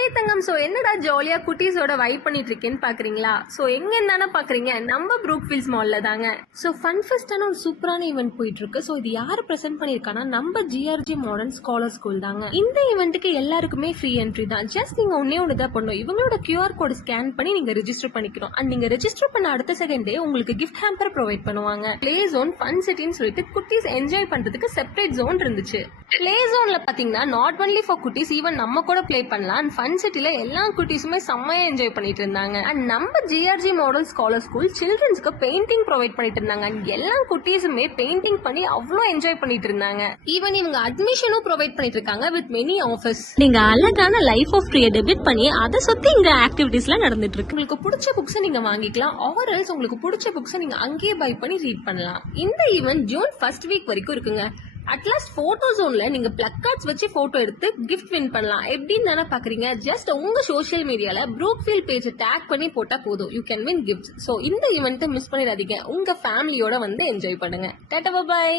ஹே தங்கம், so என்னடா ஜாலியாக குட்டீஸோட vibe பண்ணிட்டு இருக்கேன்னு பார்க்குறீங்களா? ஸோ எங்கன்னு தானே பார்க்குறீங்க, நம்ம ப்ரூக்ஃபீல்ட்ஸ் மாலில் தாங்க. ஸோ ஃபன் ஃபெஸ்டான ஒரு சூப்பரான ஈவெண்ட் போயிட்டு இருக்கு. ஸோ இது யார் ப்ரெசென்ட் பண்ணியிருக்காங்கன்னா நம்ம ஜிஆர்ஜி மாடர்ன் ஸ்காலர் ஸ்கூல் தாங்க. இந்த ஈவெண்ட்டுக்கு எல்லாருக்குமே ஃப்ரீ என்ட்ரி தான். ஜஸ்ட் நீங்கள் ஒன்று தான் பண்ணணும். இவங்களோட கியூஆர் கோட் ஸ்கேன் பண்ணி நீங்கள் ரெஜிஸ்டர் பண்ணிக்கணும். அண்ட் நீங்கள் ரெஜிஸ்டர் பண்ண அடுத்த செகண்டே உங்களுக்கு கிஃப்ட் ஹேம்பர் ப்ரொவைட் பண்ணுவாங்க. பிளே ஜோன், ஃபன் சிட்டின்னு சொல்லிட்டு குட்டீஸ் என்ஜாய் பண்ணுறதுக்கு செப்பரேட் ஜோன் இருந்துச்சு. பிளே ஜோன்ல பாத்தீங்கன்னா நாட் ஒன்லி ஃபார் குட்டீஸ், ஈவன் நம்ம கூட பிளே பண்ணலாம். அண்ட் ஃபன் சிட்டில எல்லா குட்டீஸுமே செம்மையா என்ஜாய் பண்ணிட்டு இருந்தாங்க. அண்ட் நம்ம ஜிஆர்ஜி மாடல் ஸ்காலர் ஸ்கூல் சில்ட்ரன்ஸ்க்கு பெயிண்டிங் ப்ரொவைட் பண்ணிட்டு இருந்தாங்க. அண்ட் எல்லா குட்டீஸுமே பெயிண்டிங் பண்ணி அவ்வளோ என்ஜாய் பண்ணிட்டு இருந்தாங்க. ஈவன் இவங்க அட்மிஷனும் ப்ரொவைட் பண்ணிட்டு இருக்காங்க வித் மெனி ஆஃபர்ஸ். நீங்க அழகான லைஃப் ஆஃப் ட்ரீயை டெபிட் பண்ணி அதை சுத்தி இங்க ஆக்டிவிட்டீஸ்லாம் நடந்துட்டு இருக்கு. உங்களுக்கு பிடிச்ச புக்ஸ் நீங்க வாங்கிக்கலாம், ஆர்எல்ஸ் உங்களுக்கு பிடிச்ச புக்ஸ் நீங்க அங்கேயே பை பண்ணி ரீட் பண்ணலாம். இந்த ஈவென்ட் ஜூன் ஃபர்ஸ்ட் வீக் வரைக்கும் இருக்குங்க. அட்லாஸ்ட் போட்டோ ஜோன்ல நீங்க பிளக்கார்ட்ஸ் வச்சு போட்டோ எடுத்து கிஃப்ட் வின் பண்ணலாம். எப்படின்னு தானே பாக்குறீங்க? ஜஸ்ட் உங்க சோஷியல் மீடியால ப்ரூக்ஃபீல்ட் பேஜ் டேக் பண்ணி போட்டா போதும், you can win gifts. So இந்த ஈவெண்ட்டை மிஸ் பண்ணிடாதீங்க. உங்க ஃபேமிலியோட வந்து என்ஜாய் பண்ணுங்க. டாடா, பை.